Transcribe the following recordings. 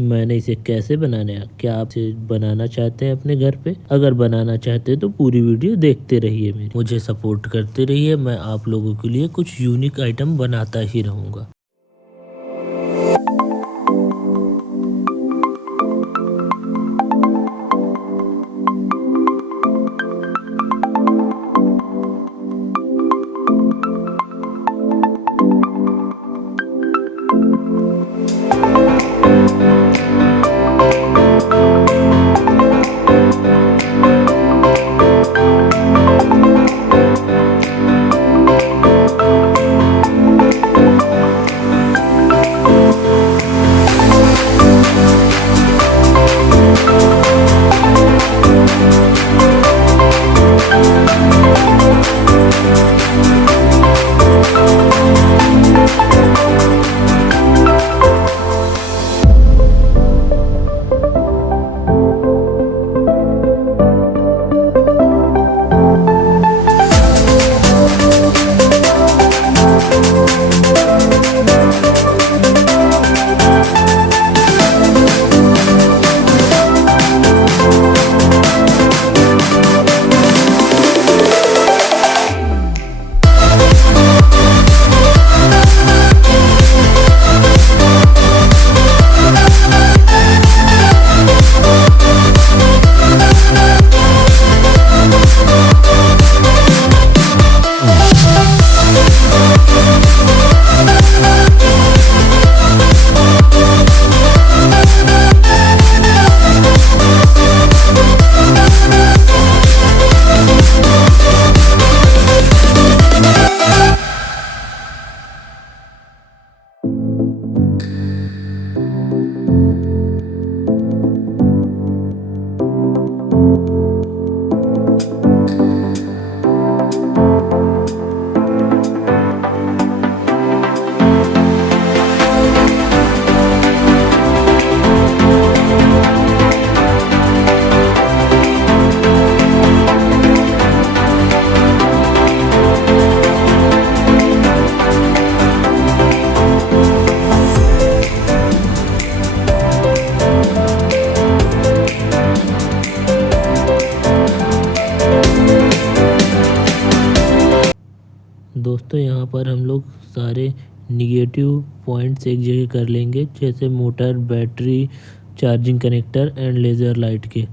मैंने इसे कैसे बनाना है, क्या आप इसे बनाना चाहते हैं अपने घर पे? अगर बनाना चाहते हैं तो पूरी वीडियो देखते रहिए, मुझे सपोर्ट करते रहिए। मैं आप लोगों के लिए कुछ यूनिक आइटम बनाता ही रहूँगा। दोस्तों यहाँ पर हम लोग सारे निगेटिव पॉइंट्स एक जगह कर लेंगे, जैसे motor, battery, charging connector and laser light के।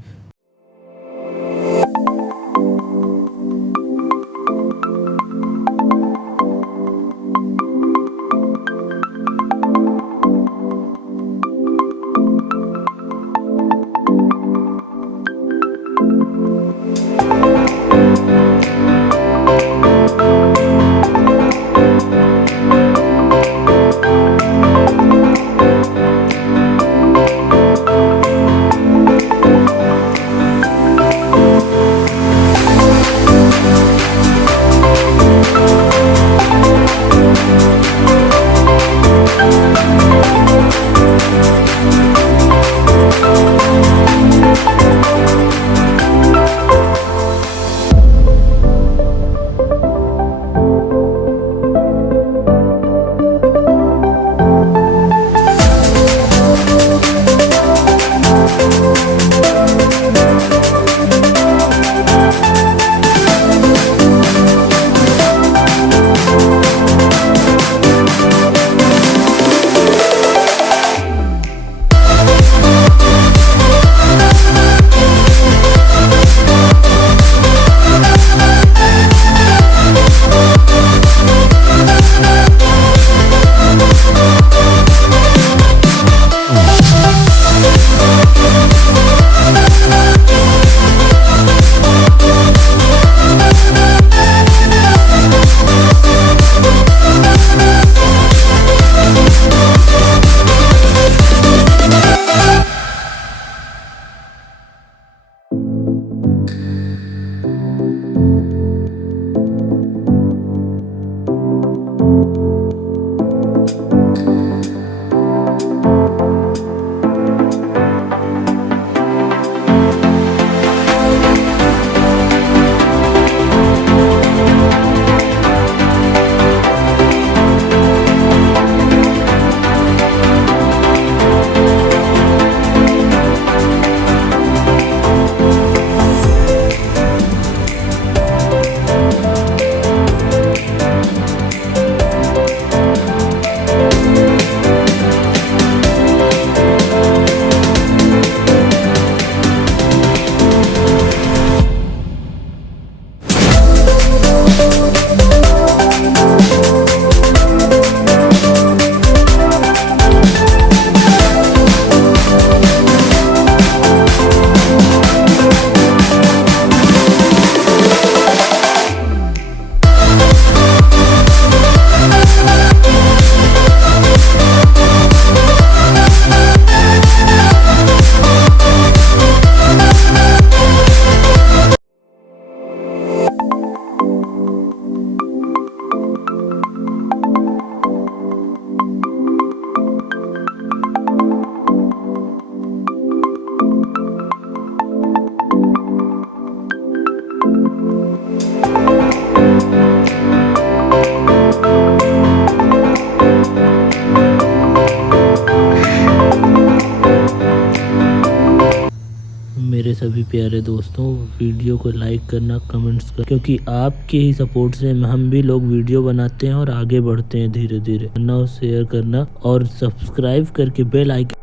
सभी प्यारे दोस्तों वीडियो को लाइक करना, कमेंट्स कर, क्योंकि आपके ही सपोर्ट से हम भी लोग वीडियो बनाते हैं और आगे बढ़ते हैं धीरे धीरे। करना और शेयर करना और सब्सक्राइब करके बेल आइकन